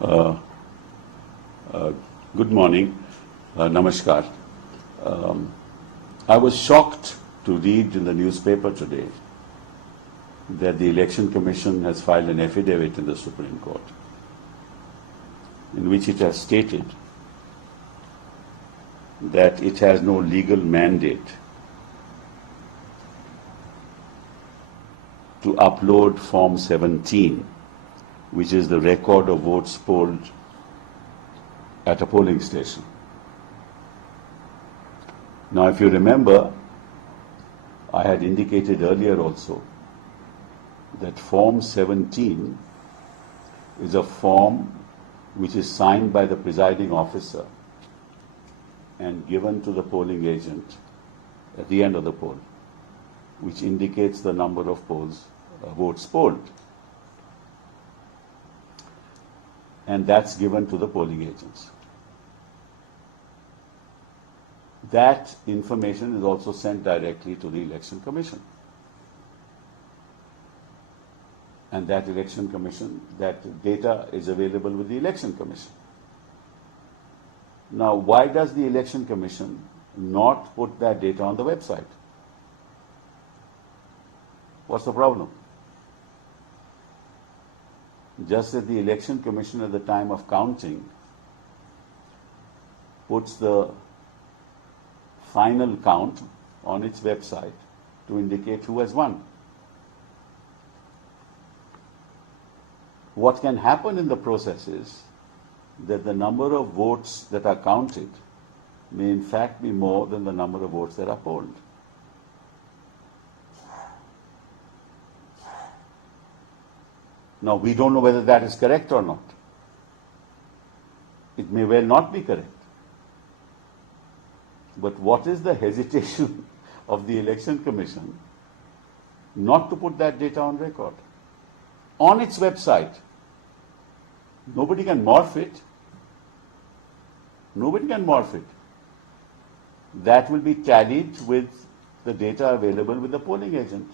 Uh, Good morning. Namaskar. I was shocked to read in the newspaper today that the Election Commission has filed an affidavit in the Supreme Court in which it has stated that it has no legal mandate to upload Form 17, which is the record of votes polled at a polling station. Now, if you remember, I had indicated earlier also that Form 17 is a form which is signed by the presiding officer and given to the polling agent at the end of the poll, which indicates the number of votes polled. And that's given to the polling agents. That information is also sent directly to the Election Commission. And that Election Commission, that data is available with the Election Commission. Now, why does the Election Commission not put that data on the website? What's the problem? Just as the Election Commission at the time of counting puts the final count on its website to indicate who has won. What can happen in the process is that the number of votes that are counted may in fact be more than the number of votes that are polled. Now, we don't know whether that is correct or not. It may well not be correct. But what is the hesitation of the Election Commission not to put that data on record? On its website. Nobody can morph it. Nobody can morph it. That will be tallied with the data available with the polling agent,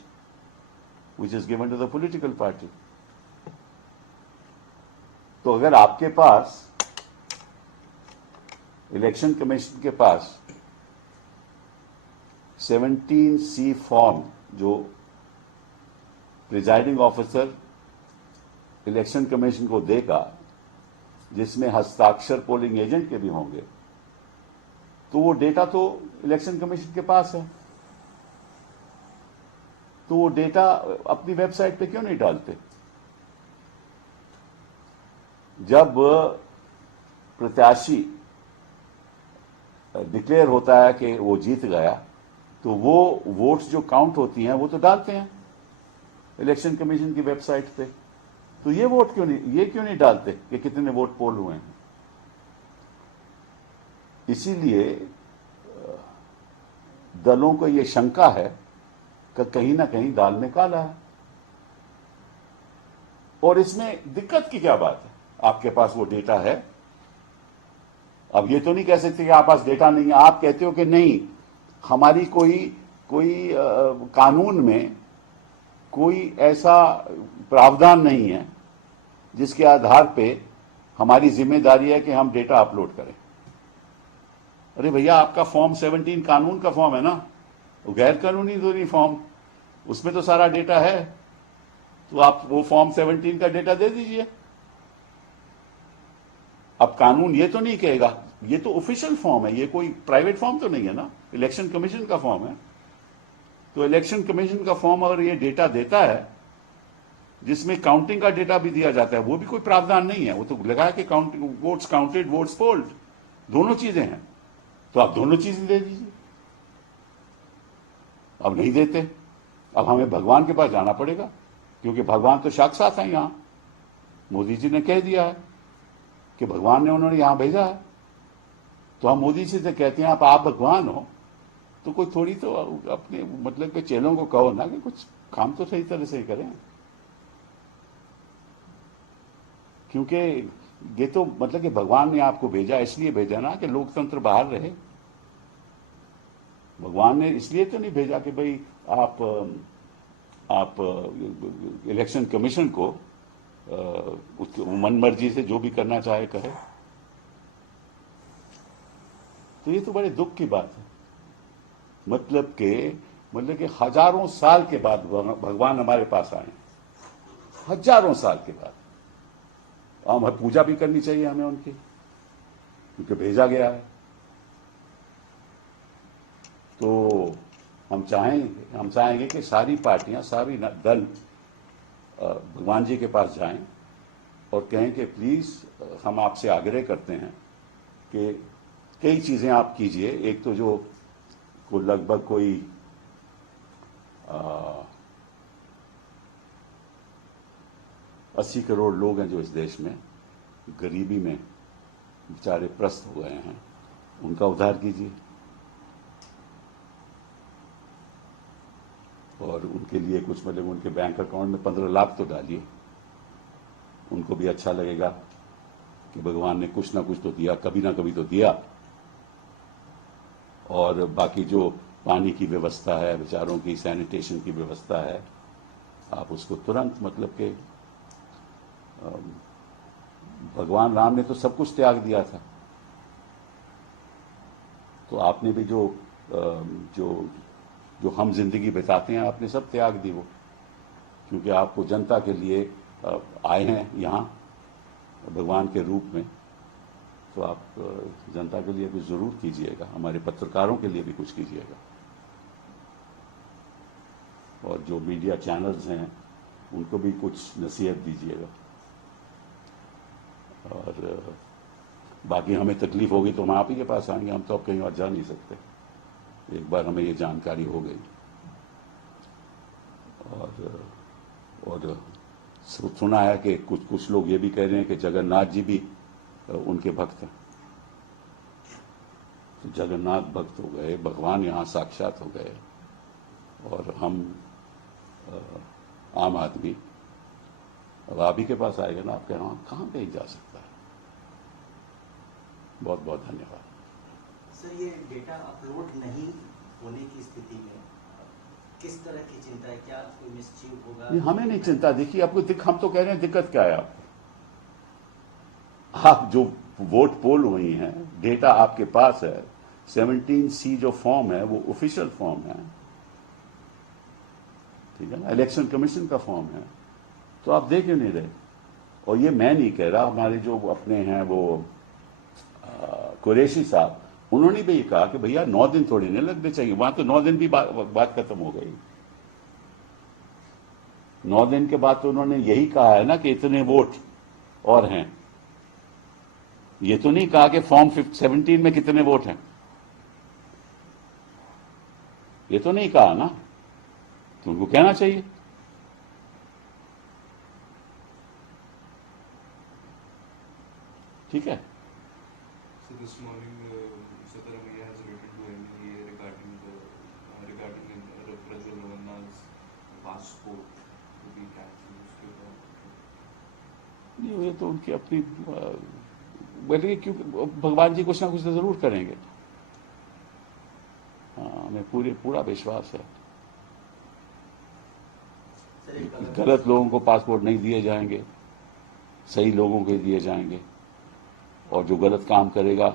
which is given to the political party. तो अगर आपके पास election commission के पास 17C form जो presiding officer election commission को देगा, जिसमें हस्ताक्षर polling agent के भी होंगे, तो वो डेटा तो इलेक्शन कमीशन के पास है, तो वो डेटा अपनी वेबसाइट पे क्यों नहीं डालते? जब प्रत्याशी डिक्लेयर होता है कि वो जीत गया, तो वो वोट्स जो काउंट होती हैं वो तो डालते हैं इलेक्शन कमीशन की वेबसाइट पे। तो ये क्यों नहीं डालते कि कितने वोट पोल हुए हैं? इसीलिए दलों को ये शंका है कि कहीं ना कहीं दाल में काला है। और इसमें दिक्कत की क्या बात है? आपके पास वो डेटा है। अब ये तो नहीं कह सकते कि आप पास डेटा नहीं है। आप कहते हो कि नहीं, हमारी कोई कानून में कोई ऐसा प्रावधान नहीं है जिसके आधार पे हमारी जिम्मेदारी है कि हम डेटा अपलोड करें। अरे भैया, आपका फॉर्म 17 कानून का फॉर्म है ना, वो गैर कानूनी तो नहीं फॉर्म, उसमें तो सारा डेटा है। तो आप वो फॉर्म 17 का डेटा दे दीजिए। अब कानून ये तो नहीं कहेगा, ये तो ऑफिशियल फॉर्म है, ये कोई प्राइवेट फॉर्म तो नहीं है ना, इलेक्शन कमीशन का फॉर्म है। तो इलेक्शन कमीशन का फॉर्म अगर ये डेटा देता है, जिसमें काउंटिंग का डेटा भी दिया जाता है, वो भी कोई प्रावधान नहीं है। वो तो लगा है कि counting, votes counted, votes polled, दोनों चीजें हैं। तो आप दोनों चीजें दे दीजिए। अब नहीं देते, अब हमें भगवान के पास जाना पड़ेगा, क्योंकि भगवान तो साक्षात है यहां। मोदी जी ने कह दिया है कि भगवान ने उन्होंने यहां भेजा है। तो हम मोदी जी से कहते हैं आप भगवान हो, तो कोई थोड़ी तो अपने मतलब के चेलों को कहो ना कि कुछ काम तो सही तरह से करें। क्योंकि ये तो मतलब कि भगवान ने आपको भेजा, इसलिए भेजा ना कि लोकतंत्र बाहर रहे। भगवान ने इसलिए तो नहीं भेजा कि भाई आप इलेक्शन कमीशन को उसकी मन मर्जी से जो भी करना चाहे कहे। तो ये तो बड़े दुख की बात है। मतलब कि हजारों साल के बाद भगवान हमारे पास आए, हजारों साल के बाद। हमें पूजा भी करनी चाहिए हमें उनकी, क्योंकि भेजा गया है। तो हम चाहेंगे कि सारी पार्टियां, सारी दल भगवान जी के पास जाएं और कहें कि प्लीज हम आपसे आग्रह करते हैं कि कई चीजें आप कीजिए। एक तो जो लगभग कोई 80 करोड़ लोग हैं जो इस देश में गरीबी में बेचारे प्रस्त हो गए हैं, उनका उद्धार कीजिए। और उनके लिए कुछ उनके बैंक अकाउंट में 15 लाख तो डालिए, उनको भी अच्छा लगेगा कि भगवान ने कुछ ना कुछ तो दिया, कभी ना कभी तो दिया। और बाकी जो पानी की व्यवस्था है, बेचारों की सैनिटेशन की व्यवस्था है, आप उसको तुरंत कि भगवान राम ने तो सब कुछ त्याग दिया था, तो आपने भी जो हम जिंदगी बिताते हैं आपने सब त्याग दी वो, क्योंकि आपको जनता के लिए आए हैं यहाँ भगवान के रूप में। तो आप जनता के लिए कुछ जरूर कीजिएगा, हमारे पत्रकारों के लिए भी कुछ कीजिएगा, और जो मीडिया चैनल्स हैं उनको भी कुछ नसीहत दीजिएगा। और बाकी हमें तकलीफ होगी तो हम आप ही के पास आएंगे, हम तो अब कहीं और जा नहीं सकते। एक बार हमें ये जानकारी हो गई। और सुना है कि कुछ लोग ये भी कह रहे हैं कि जगन्नाथ जी भी उनके भक्त हैं। तो जगन्नाथ भक्त हो गए, भगवान यहाँ साक्षात हो गए, और हम आम आदमी अब आप ही के पास आएगा ना, आपके यहाँ कहाँ कहीं जा सकता है। बहुत बहुत धन्यवाद। सर, ये डेटा अपलोड नहीं होने की स्थिति में किस तरह की चिंता है? क्या कोई मिसचीव होगा? नहीं, हमें नहीं चिंता। देखिए आपको हम तो कह रहे हैं दिक्कत क्या है आपको। आप जो वोट पोल हुई हैं, डेटा आपके पास है, 17C जो फॉर्म है वो ऑफिशियल फॉर्म है, ठीक है ना, इलेक्शन कमीशन का फॉर्म है, तो आप देख क्यों नहीं रहे? और ये मैं नहीं कह रहा, हमारे जो अपने हैं वो कुरैशी साहब, उन्होंने भी ये कहा कि भैया 9 दिन थोड़ी नहीं लगने चाहिए। वहां तो 9 दिन भी बात खत्म हो गई। 9 दिन के बाद तो उन्होंने यही कहा है ना कि इतने वोट और हैं। ये तो नहीं कहा कि फॉर्म 17 में कितने वोट हैं, ये तो नहीं कहा ना, तो उनको कहना चाहिए। ठीक है। So this morning, Siddharamaiah has written to MLA regarding Prajwal Ravana's passport to be cancelled. नहीं, ये तो उनकी अपनी बोले, क्योंकि भगवान जी कुछ ना कुछ तो जरूर करेंगे। हाँ, हमें पूरा विश्वास है। गलत लोगों को पासपोर्ट नहीं दिए जाएंगे, सही लोगों के दिए जाएंगे, और जो गलत काम करेगा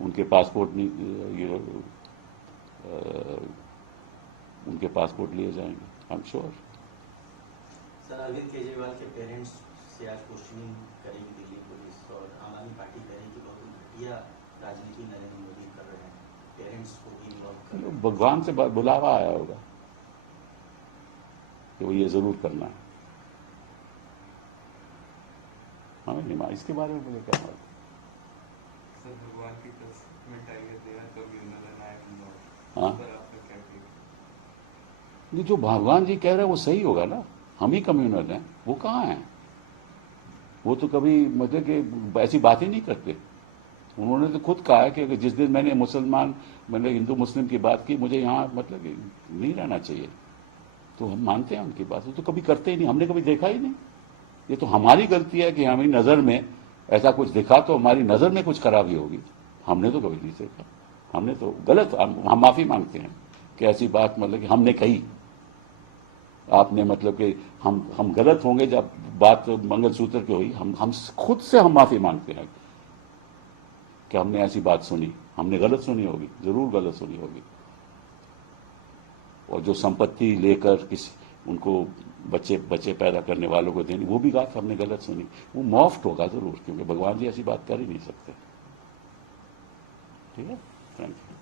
उनके पासपोर्ट नहीं, उनके पासपोर्ट लिए जाएंगे, I am sure. Sir, Arvind Kejriwal के पेरेंट्स से आज क्वेश्चनिंग करेगी दिल्ली पुलिस, और आम आदमी पार्टी करेगी कि बहुत घटिया राजनीति नरेंद्र मोदी कर रहे हैं, पेरेंट्स को भी इन्वॉल्व कर रहे हैं। भगवान से बुलावा आया होगा कि वो ये जरूर करना है। हमें नहीं मालूम इसके बारे में, मुझे क्या मालूम। सर, भगवान की तस्वीर आई है, they are communal and I am not. हाँ, पर आपका क्या कहना? नहीं, जो भगवान जी कह रहे हैं वो सही होगा ना। हम ही कम्युनल हैं, वो कहाँ हैं? वो तो कभी कि ऐसी बात ही नहीं करते। उन्होंने तो खुद कहा है कि जिस दिन मैंने हिंदू मुस्लिम की बात की, मुझे यहाँ नहीं रहना चाहिए। तो हम मानते हैं उनकी बात, वो तो कभी करते ही नहीं, हमने कभी देखा ही नहीं। ये तो हमारी गलती है कि हमारी नजर में ऐसा कुछ दिखा, तो हमारी नजर में कुछ खराबी होगी। हमने तो कभी नहीं देखा, हमने तो गलत, हम माफी मांगते हैं कि ऐसी बात कि हमने कही। आपने मतलब कि हम गलत होंगे जब बात मंगलसूत्र की हुई, हम खुद से हम माफी मांगते हैं कि हमने ऐसी बात सुनी, हमने गलत सुनी होगी, जरूर गलत सुनी होगी। और जो संपत्ति लेकर किसी उनको बच्चे पैदा करने वालों को देनी, वो भी बात हमने गलत सुनी, वो मुआफ्ट होगा जरूर, क्योंकि भगवान जी ऐसी बात कर ही नहीं सकते। ठीक है, थैंक यू।